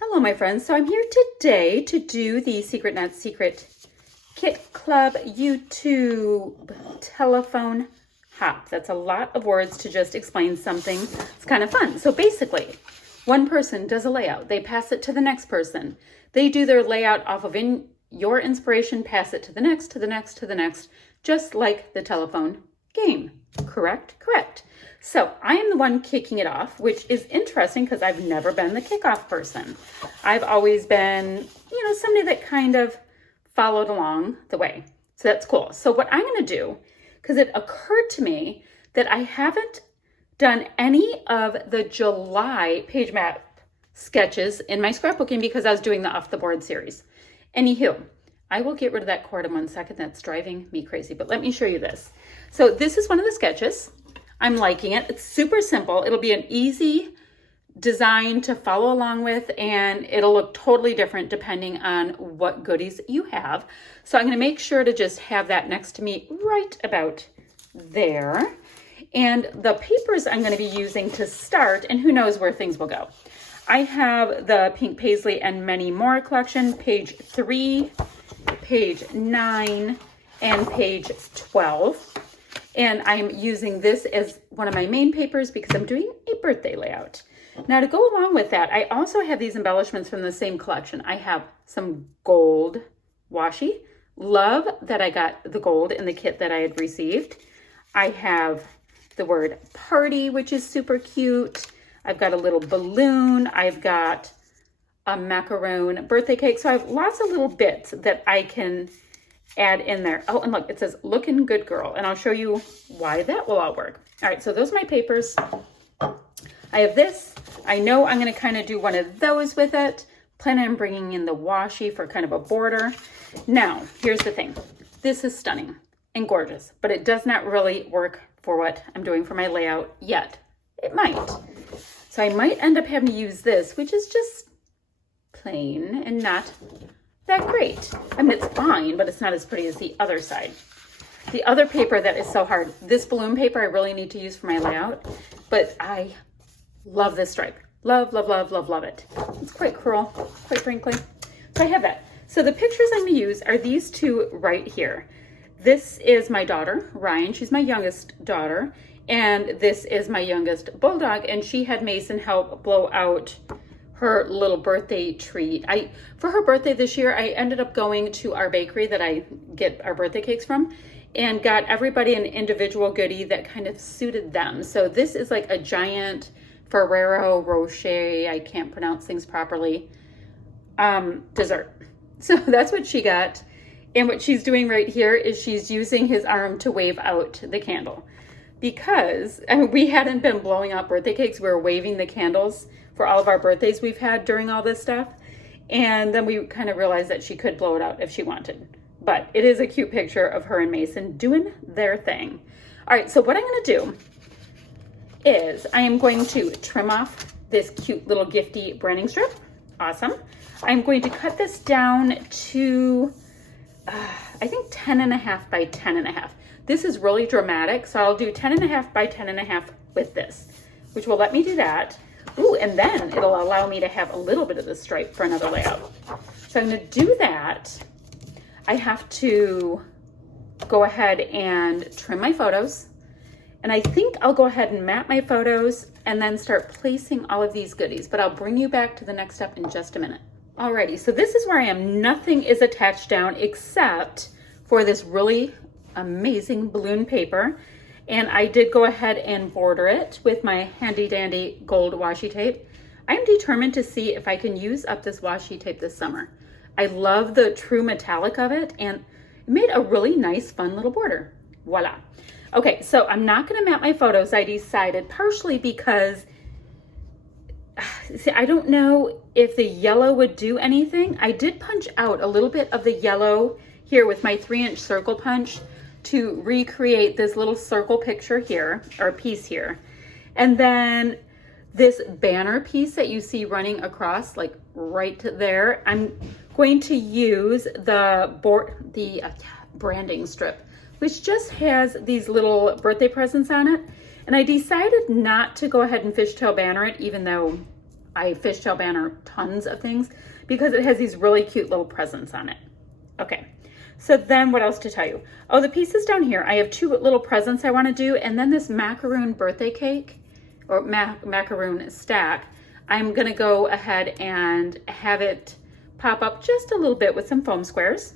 Hello, my friends. So I'm here today to do the Secret Not Secret Kit Club YouTube telephone hop. That's a lot of words to just explain something. It's kind of fun. So basically, one person does a layout. They pass it to the next person. They do their layout off of your inspiration, pass it to the next, to the next, to the next, just like the telephone game. Correct? Correct. So I am the one kicking it off, which is interesting because I've never been the kickoff person. I've always been, somebody that kind of followed along the way. So that's cool. So what I'm going to do, because it occurred to me that I haven't done any of the July page map sketches in my scrapbooking because I was doing the off the board series. Anywho, I will get rid of that cord in 1 second. That's driving me crazy, but let me show you this. So this is one of the sketches. I'm liking it. It's super simple. It'll be an easy design to follow along with, and it'll look totally different depending on what goodies you have. So I'm going to make sure to just have that next to me right about there. And the papers I'm going to be using to start, and who knows where things will go. I have the Pink Paisley and Many More collection, page 3, page 9, and page 12. And I'm using this as one of my main papers because I'm doing a birthday layout. Now to go along with that, I also have these embellishments from the same collection. I have some gold washi. Love that I got the gold in the kit that I had received. I have the word party, which is super cute. I've got a little balloon. I've got a macaron birthday cake. So I have lots of little bits that I can add in there. Oh, and look, it says looking good girl. And I'll show you why that will all work. All right, so those are my papers. I have this. I know I'm going to kind of do one of those with it. Plan on bringing in the washi for kind of a border. Now, here's the thing. This is stunning and gorgeous, but it does not really work for what I'm doing for my layout yet. It might. So I might end up having to use this, which is just plain and not that great. I mean, it's fine, but it's not as pretty as the other side. The other paper that is so hard, this balloon paper I really need to use for my layout, but I love this stripe. Love, love, love, love, love it. It's quite cruel, quite frankly. So I have that. So the pictures I'm gonna use are these two right here. This is my daughter, Ryan. She's my youngest daughter. And this is my youngest bulldog. And she had Mason help blow out her little birthday treat. For her birthday this year, I ended up going to our bakery that I get our birthday cakes from and got everybody an individual goodie that kind of suited them. So this is like a giant Ferrero Rocher, I can't pronounce things properly, dessert. So that's what she got. And what she's doing right here is she's using his arm to wave out the candle. Because we hadn't been blowing out birthday cakes, we were waving the candles for all of our birthdays we've had during all this stuff. And then we kind of realized that she could blow it out if she wanted. But it is a cute picture of her and Mason doing their thing. All right, so what I'm gonna do is I am going to trim off this cute little gifty branding strip. Awesome. I'm going to cut this down to, I think 10.5 by 10.5. This is really dramatic, so I'll do 10.5 by 10.5 with this, which will let me do that. Ooh, and then it'll allow me to have a little bit of the stripe for another layout. So I'm gonna do that. I have to go ahead and trim my photos. And I think I'll go ahead and map my photos and then start placing all of these goodies, but I'll bring you back to the next step in just a minute. Alrighty, so this is where I am. Nothing is attached down except for this really amazing balloon paper. And I did go ahead and border it with my handy dandy gold washi tape. I'm determined to see if I can use up this washi tape this summer. I love the true metallic of it, and it made a really nice, fun little border. Voila. Okay, so I'm not gonna map my photos, I decided, partially because, see, I don't know if the yellow would do anything. I did punch out a little bit of the yellow here with my 3-inch circle punch to recreate this little circle picture here, or piece here. And then this banner piece that you see running across, like right there, I'm going to use the branding strip, which just has these little birthday presents on it. And I decided not to go ahead and fishtail banner it, even though I fishtail banner tons of things because it has these really cute little presents on it. Okay, so then what else to tell you? Oh, the pieces down here, I have 2 little presents I want to do, and then this macaroon birthday cake, or macaroon stack, I'm going to go ahead and have it pop up just a little bit with some foam squares.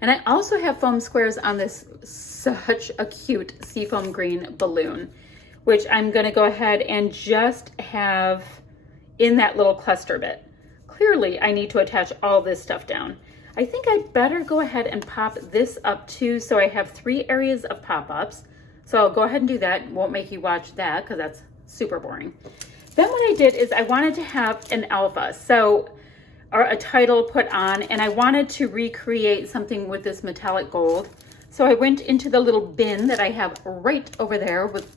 And I also have foam squares on this such a cute seafoam green balloon, which I'm going to go ahead and just have in that little cluster bit. Clearly, I need to attach all this stuff down. I think I'd better go ahead and pop this up too, so I have 3 areas of pop-ups. So I'll go ahead and do that. Won't make you watch that because that's super boring. Then what I did is I wanted to have an alpha, or a title put on, and I wanted to recreate something with this metallic gold. So I went into the little bin that I have right over there with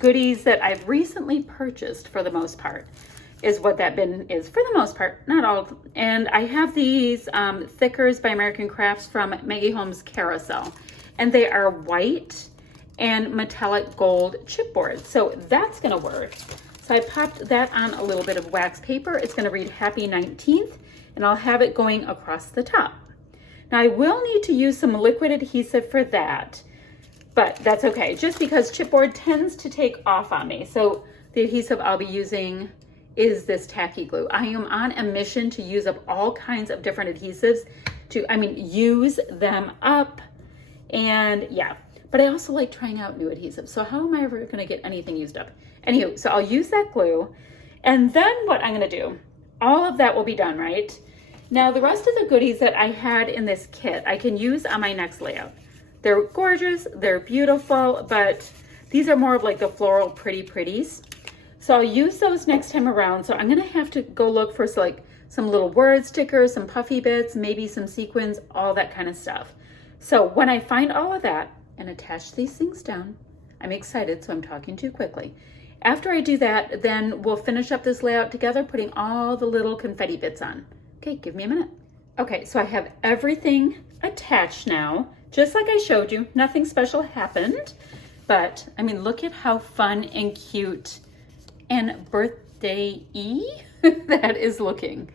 goodies that I've recently purchased, for the most part, is what that bin is, for the most part, not all. And I have these thickers by American Crafts from Maggie Holmes Carousel, and they are white and metallic gold chipboard. So that's gonna work. So I popped that on a little bit of wax paper. It's gonna read Happy 19th, and I'll have it going across the top. Now I will need to use some liquid adhesive for that, but that's okay, just because chipboard tends to take off on me. So the adhesive I'll be using is this tacky glue. I am on a mission to use up all kinds of different adhesives use them up, and yeah. But I also like trying out new adhesives. So how am I ever gonna get anything used up? Anywho, so I'll use that glue, and then what I'm gonna do, all of that will be done, right? Now the rest of the goodies that I had in this kit, I can use on my next layout. They're gorgeous, they're beautiful, but these are more of like the floral pretties. So I'll use those next time around. So I'm gonna have to go look for some little word stickers, some puffy bits, maybe some sequins, all that kind of stuff. So when I find all of that and attach these things down, I'm excited, so I'm talking too quickly. After I do that, then we'll finish up this layout together, putting all the little confetti bits on. Okay, give me a minute. Okay, so I have everything attached now, just like I showed you. Nothing special happened, but I mean, look at how fun and cute and birthday-y that is looking.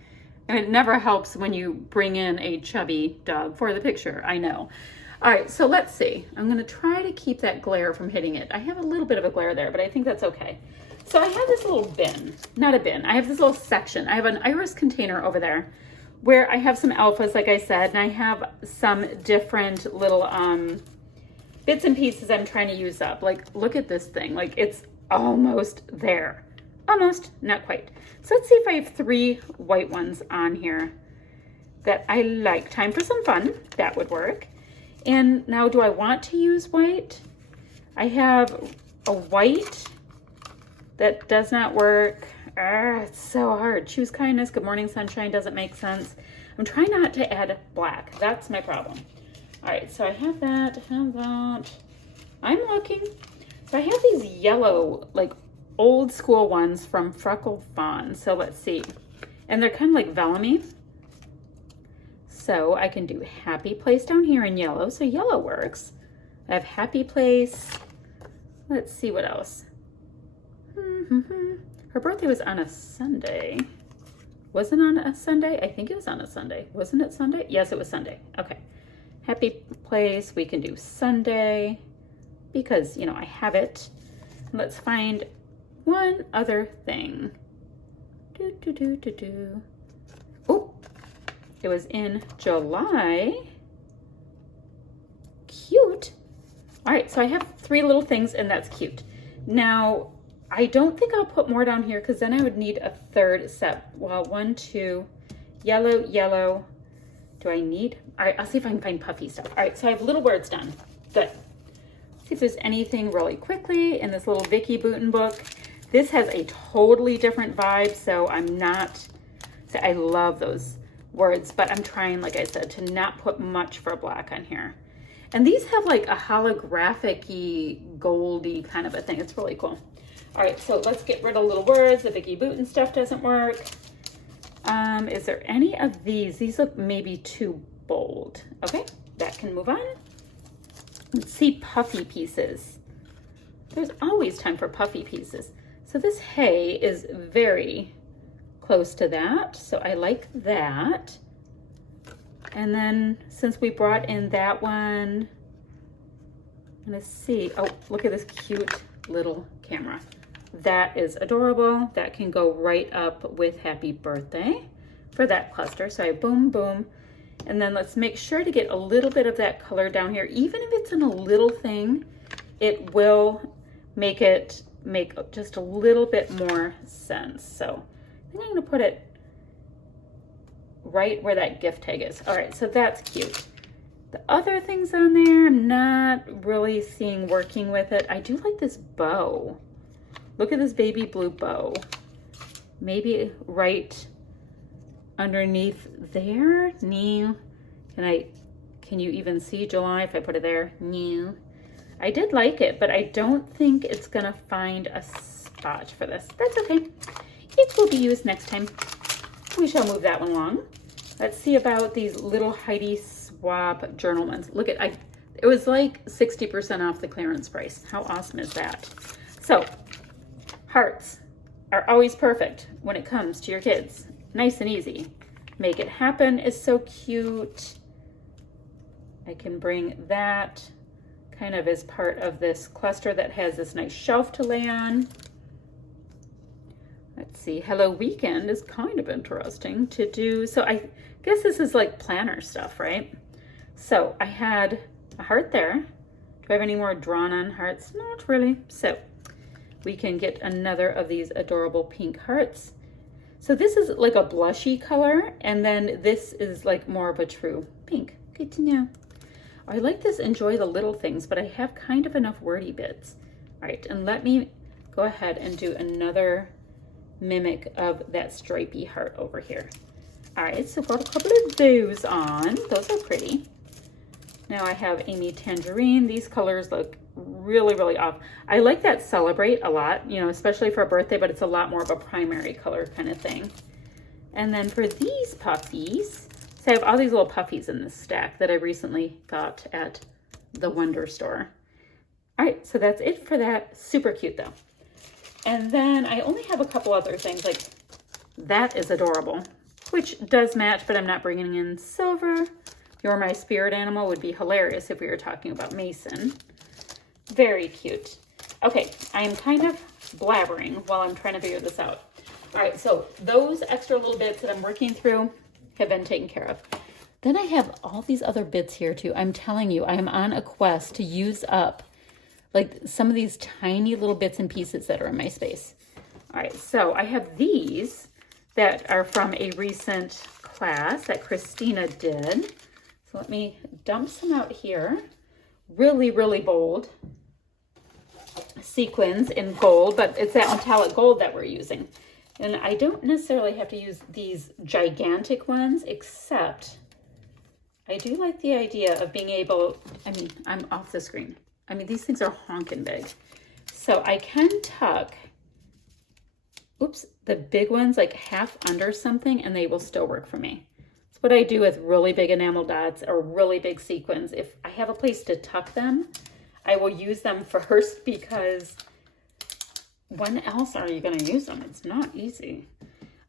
And it never helps when you bring in a chubby dog for the picture, I know. All right, so let's see. I'm gonna try to keep that glare from hitting it. I have a little bit of a glare there, but I think that's okay. So I have this little bin, not a bin, I have this little section. I have an iris container over there where I have some alphas, like I said, and I have some different little bits and pieces I'm trying to use up. Like, look at this thing, like it's almost there. Almost, not quite. So let's see if I have 3 white ones on here that I like. Time for some fun, that would work. And now, do I want to use white? I have a white that does not work. It's so hard. Choose kindness, good morning sunshine doesn't make sense. I'm trying not to add black. That's my problem. All right, so I have that, I'm looking. So I have these yellow, like old school ones from Freckle Fawn. So let's see. And they're kind of like vellum-y. So I can do Happy Place down here in yellow. So yellow works. I have Happy Place. Let's see what else. Her birthday was on a Sunday. Was it on a Sunday? I think it was on a Sunday. Wasn't it Sunday? Yes, it was Sunday. Okay. Happy Place, we can do Sunday because, you know, I have it. Let's find one other thing. Oh, it was in July. Cute. All right, so I have 3 little things and that's cute. Now, I don't think I'll put more down here because then I would need a 3rd set. Well, 1, 2, yellow, yellow. Do I need? All right, I'll see if I can find puffy stuff. All right, so I have little words done. Good. See if there's anything really quickly in this little Vicky Booten book. This has a totally different vibe, so I love those words, but I'm trying, like I said, to not put much for black on here. And these have like a holographic-y, goldy kind of a thing. It's really cool. All right, so let's get rid of little words. The Vicky Booten stuff doesn't work. Is there any of these? These look maybe too bold. Okay, that can move on. Let's see puffy pieces. There's always time for puffy pieces. So this hay is very close to that, so I like that. And then since we brought in that one, I'm gonna see, oh, look at this cute little camera. That is adorable. That can go right up with happy birthday for that cluster. So I boom, boom. And then let's make sure to get a little bit of that color down here. Even if it's in a little thing, it will make just a little bit more sense. So I think I'm gonna put it right where that gift tag is. All right, so that's cute. The other things on there, I'm not really seeing working with it. I do like this bow. Look at this baby blue bow. Maybe right underneath there. No. Can you even see July if I put it there? No. I did like it, but I don't think it's gonna find a spot for this. That's okay. It will be used next time. We shall move that one along. Let's see about these little Heidi Swap journal ones. Look at, it was like 60% off the clearance price. How awesome is that? So, hearts are always perfect when it comes to your kids. Nice and easy. Make It Happen is so cute. I can bring that kind of as part of this cluster that has this nice shelf to lay on. Let's see, Hello Weekend is kind of interesting to do. So I guess this is like planner stuff, right? So I had a heart there. Do I have any more drawn on hearts? Not really. So we can get another of these adorable pink hearts. So this is like a blushy color, and then this is like more of a true pink. Good to know. I like this enjoy the little things, but I have kind of enough wordy bits. All right, and let me go ahead and do another mimic of that stripy heart over here. All right, so got a couple of those on. Those are pretty. Now I have Amy Tangerine. These colors look really, really off. I like that Celebrate a lot, you know, especially for a birthday, but it's a lot more of a primary color kind of thing. And then for these puffies, so I have all these little puffies in this stack that I recently got at the Wonder Store. All right, so that's it for that. Super cute though. And then I only have a couple other things, like that is adorable, which does match, but I'm not bringing in silver. You're My Spirit Animal would be hilarious if we were talking about Mason. Very cute. Okay, I am kind of blabbering while I'm trying to figure this out. All right, so those extra little bits that I'm working through have been taken care of. Then I have all these other bits here too. I'm telling you, I am on a quest to use up like some of these tiny little bits and pieces that are in my space. All right, so I have these that are from a recent class that Christina did. So let me dump some out here. Really, really bold sequins in gold, but it's that metallic gold that we're using. And I don't necessarily have to use these gigantic ones, except I do like the idea of being able, I mean, I'm off the screen. I mean, these things are honking big. So I can tuck, oops, the big ones like half under something and they will still work for me. It's what I do with really big enamel dots or really big sequins. If I have a place to tuck them, I will use them first, because when else are you going to use them? It's not easy.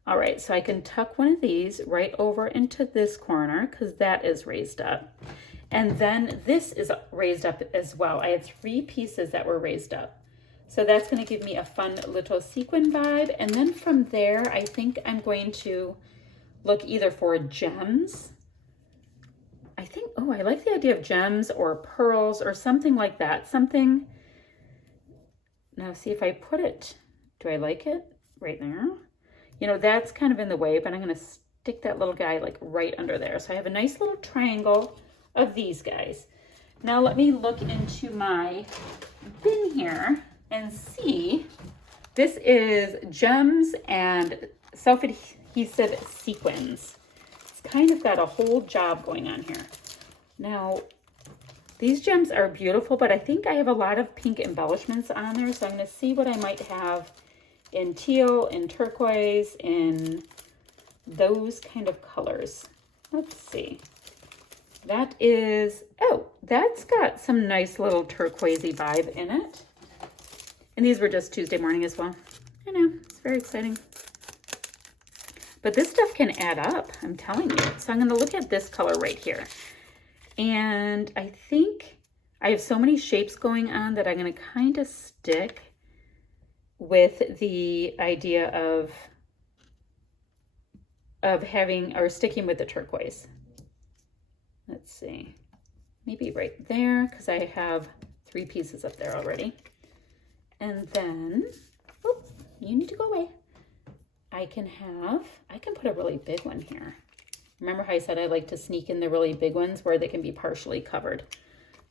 All right, so I can tuck one of these right over into this corner because that is raised up. And then this is raised up as well. I had 3 pieces that were raised up. So that's going to give me a fun little sequin vibe. And then from there, I think I'm going to look either for gems. I think, oh, I like the idea of gems or pearls or something like that. Something. Now see if I put it, do I like it? Right there. You know, that's kind of in the way, but I'm going to stick that little guy like right under there. So I have a nice little triangle of these guys. Now let me look into my bin here and see. This is gems and self-adhesive sequins. It's kind of got a whole job going on here. Now, these gems are beautiful, but I think I have a lot of pink embellishments on there, so I'm going to see what I might have in teal, in turquoise, in those kind of colors. Let's see. That is, oh, that's got some nice little turquoisey vibe in it. And these were just Tuesday morning as well. very exciting. But this stuff can add up, I'm telling you. So I'm going to look at this color right here. And I think I have so many shapes going on that I'm going to kind of stick with the idea of having, or sticking with the turquoise. Let's see, maybe right there, because I have 3 pieces up there already. And then, oh, you need to go away. I can put a really big one here. Remember how I said I like to sneak in the really big ones where they can be partially covered.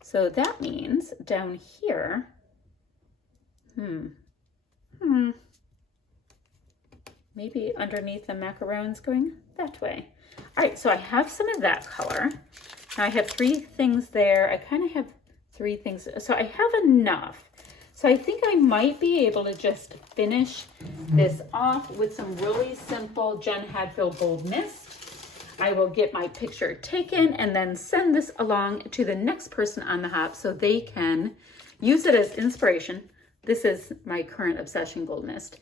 So that means down here, maybe underneath the macarons going that way. All right, so I have some of that color. Now I have 3 things there. I kind of have 3 things, so I have enough. So I think I might be able to just finish this off with some really simple Jen Hadfield Gold Mist. I will get my picture taken and then send this along to the next person on the hop so they can use it as inspiration. This is my current obsession Gold Mist.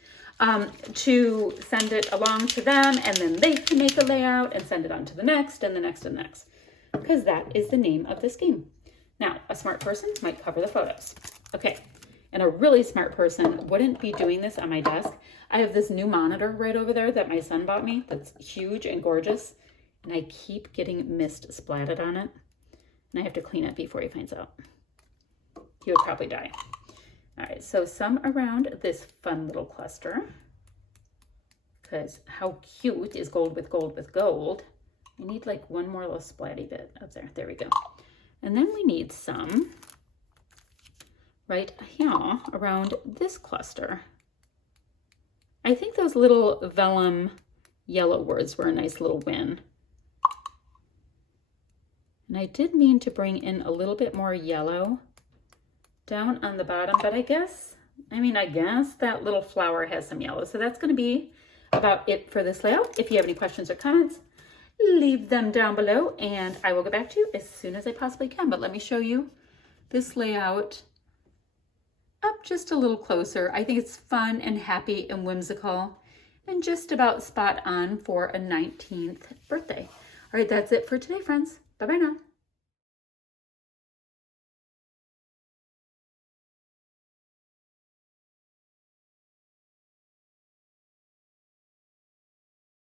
To send it along to them, and then they can make a layout and send it on to the next and the next and the next, because that is the name of this game. Now, a smart person might cover the photos. Okay, and a really smart person wouldn't be doing this on my desk. I have this new monitor right over there that my son bought me that's huge and gorgeous, and I keep getting mist splattered on it, and I have to clean it before he finds out. He would probably die. All right, so some around this fun little cluster, because how cute is gold with gold with gold? I need like one more little splatty bit up there. There we go. And then we need some right here around this cluster. I think those little vellum yellow words were a nice little win. And I did mean to bring in a little bit more yellow down on the bottom, but I guess that little flower has some yellow. So that's going to be about it for this layout. If you have any questions or comments, leave them down below and I will get back to you as soon as I possibly can. But let me show you this layout up just a little closer. I think it's fun and happy and whimsical and just about spot on for a 19th birthday. All right, that's it for today, friends. Bye-bye now.